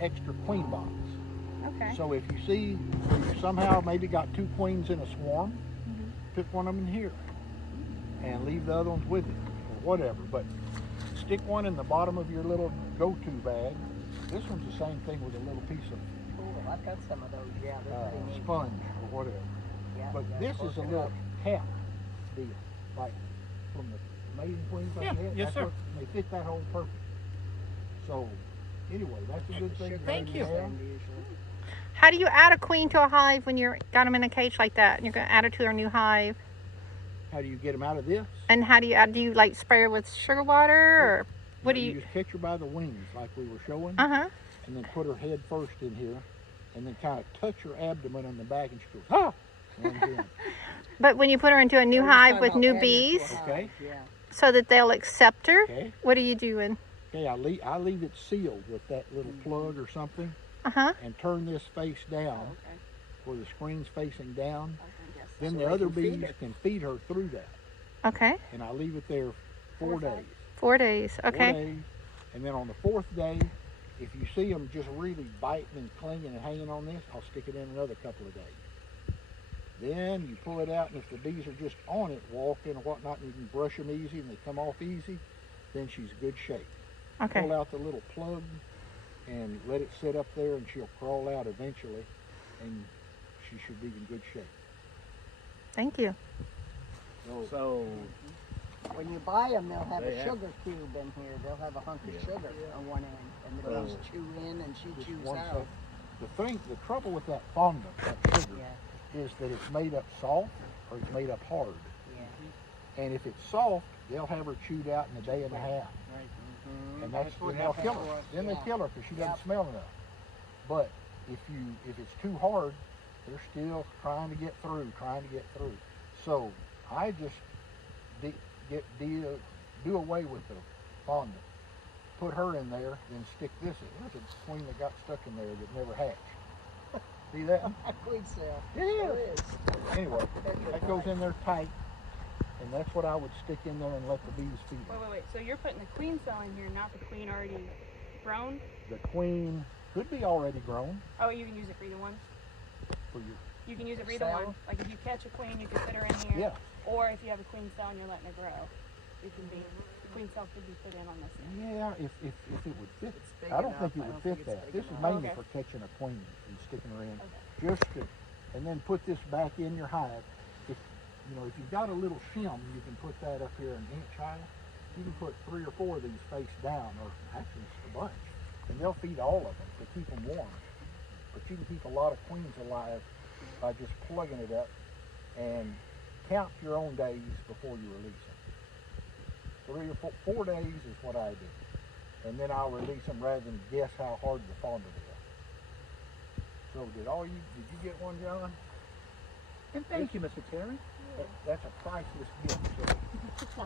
extra queen box. Okay. So if you see you somehow maybe got 2 queens in a swarm, pick one of them in here and leave the other ones with it or whatever. But stick one in the bottom of your little go-to bag. This one's the same thing with a little piece of Cool. I've got some of those. Yeah, they're pretty neat. sponge or whatever. Yeah, But this is a little cap deal, like from the maiden queens like that. Yes, sir. They fit that hole perfect. So anyway, that's a good thing. Thank you. How do you add a queen to a hive when you're got them in a cage like that and you're going to add her to their new hive? How do you get them out of this? And how do you add? Do you like spray her with sugar water or what do you? You just catch her by the wings like we were showing, Uh-huh. and then put her head first in here, and then kind of touch her abdomen on the back, and she goes, ah! Runs in. But when you put her into a new hive with new bees, Okay. Yeah. so that they'll accept her, Okay. what are you doing? Okay, I leave it sealed with that little plug or something, Uh-huh. and turn this face down, Okay. where the screen's facing down. Yes. Then So the they other can feed bees her. can feed her through that, Okay. and I leave it there 4 days. 4 days. 4 Okay. days, and then on the 4th day, if you see them just really biting and clinging and hanging on this, I'll stick it in another couple of days. Then you pull it out, and if the bees are just on it, walking or whatnot, and you can brush them easy and they come off easy, then she's good shape. Okay. Pull out the little plug and let it sit up there, and she'll crawl out eventually, and she should be in good shape. Thank you. So When you buy them, they'll have They a have- sugar cube in here. They'll have a hunk of sugar on one end, and the bees chew in and she Just chews one out. sec. The trouble with that fondant, that sugar, Yeah, is that it's made up soft or it's made up hard. yeah. And if it's soft, they'll have her chewed out in a day and a half. Right. And that's what when they'll kill happened her. to us, Then they yeah. kill her because she doesn't Yep. smell enough. But if it's too hard, they're still trying to get through. So I just do away with the fondant. Put her in there, then stick this in. There's a queen that got stuck in there that never hatched. See that? A queen cell. Yeah. There is. Anyway, that goes in there tight, and that's what I would stick in there and let the bees feed on. Wait. So you're putting the queen cell in here, not the queen already grown? The queen could be already grown Oh, you can use it for either one? for you. You can use it for either Cell? one. Like if you catch a queen, you can put her in here. Yeah. Or if you have a queen cell and you're letting her grow, it can be, the queen cell could be put in on this end. Yeah, if it would fit. It's big I don't enough. think it I would don't fit think it's that. big This is enough. mainly Okay. for catching a queen and sticking her in. Okay. Just to, and then put this back in your hive. If you've got a little shim, you can put that up here an inch high. You can put 3 or 4 of these face down, or actually a bunch, and they'll feed all of them to keep them warm. But you can keep a lot of queens alive by just plugging it up, and count your own days before you release them. 3 or 4 days is what I do, and then I'll release them rather than guess how hard the fondant is. So did you get one, John? and thank you, Mr. Terry. That's a priceless gift. So